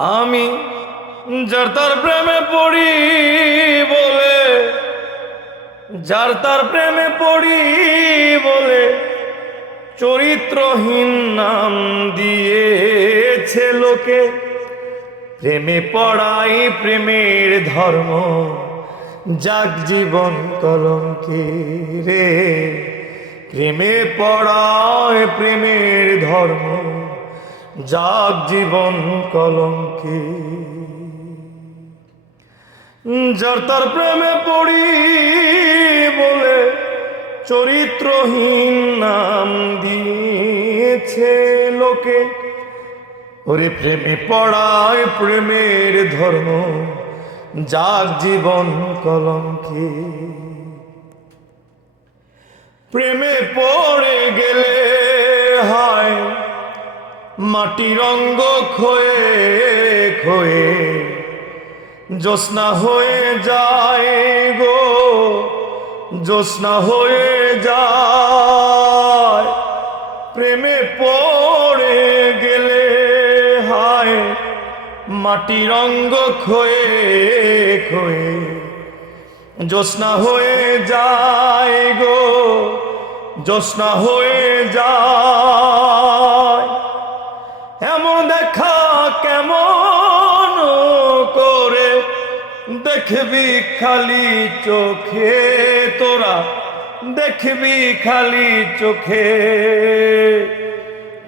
আমি যার তার প্রেমে পড়ি বলে, যার তার প্রেমে পড়ি বলে চরিত্রহীন নাম দিয়েছে লোকে। প্রেমে পড়াই প্রেমের ধর্ম, যাক জীবন কলঙ্কে রে প্রেমে পড়ায় প্রেমের ধর্ম। যাক জীবন কলঙ্কে যার তার প্রেমে পড়ি বলে চরিত্রহীন নাম দিয়েছে লোকে। ওরে প্রেমে পড়ায় প্রেমের ধর্ম, যাক জীবন কলঙ্কে প্রেমে পড়ে গেলে মাটি রঙ্গ খয়ে খয়ে জ্যোৎস্না হয়ে যায় গো, জ্যোৎস্না হয়ে যায়। প্রেমে পড়ে গেলে হায়, মাটি রঙ্গ খয়ে খয়ে জ্যোৎস্না হয়ে যায় গো, জ্যোৎস্না হয়ে যায়। এমন দেখা কেমন করে? দেখবি খালি চোখে, তোরা দেখবি খালি চোখে।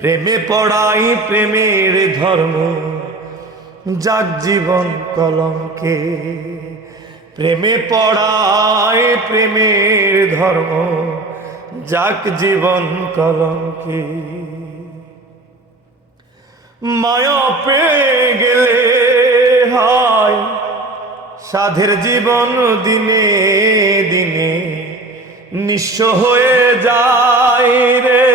প্রেমে পড়াই প্রেমের ধর্ম, যাক জীবন কলঙ্কে। প্রেমে পড়াই প্রেমের ধর্ম, যাক জীবন কলঙ্কে। মায়া পেয়ে গেলে হয়। সাধের জীবন দিনে দিনে নিঃস্ব হয়ে যায় রে।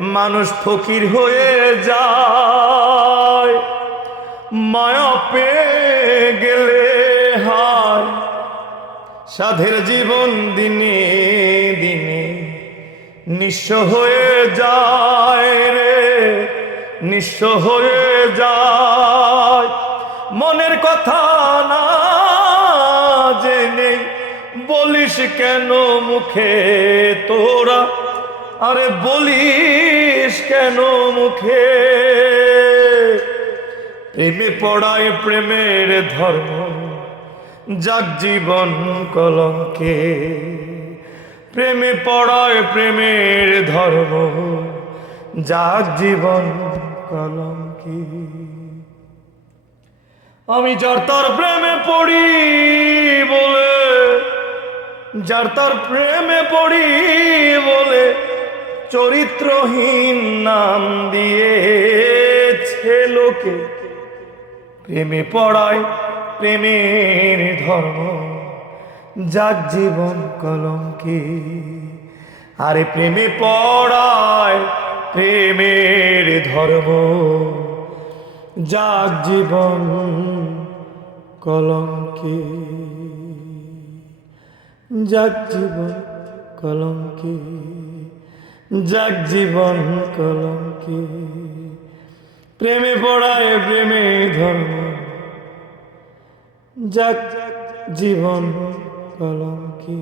মানুষ ফকির হয়ে যায়। মায়া পেয়ে গেলে হয়। সাধের জীবন দিনে দিনে নিঃস্ব হয়ে যায় নিঃস্ব হয়ে যায়। মনের কথা না জেনে বলিস কেন মুখে তোরা? আরে বলিস কেন মুখে? প্রেমে পড়ায় প্রেমের ধর্ম, যাক জীবন কলঙ্কে। প্রেমে পড়ায় প্রেমের ধর্ম যাক জীবন কলঙ্কে আমি যার তার প্রেমে পড়ি বলে, যার তার প্রেমে পড়ি বলে চরিত্রহীন নাম দিয়েছে লোকে। প্রেমে পড়ায় প্রেমের ধর্ম যাক জীবন কলঙ্কে আরে প্রেমে পড়ায় প্রেমের ধর্ম, যাক জীবন কলঙ্কে। যাক জীবন কলঙ্কে, যাক জীবন কলঙ্কে। প্রেমে পড়ায় প্রেমে ধর্ম, যাক জীবন কলঙ্কে।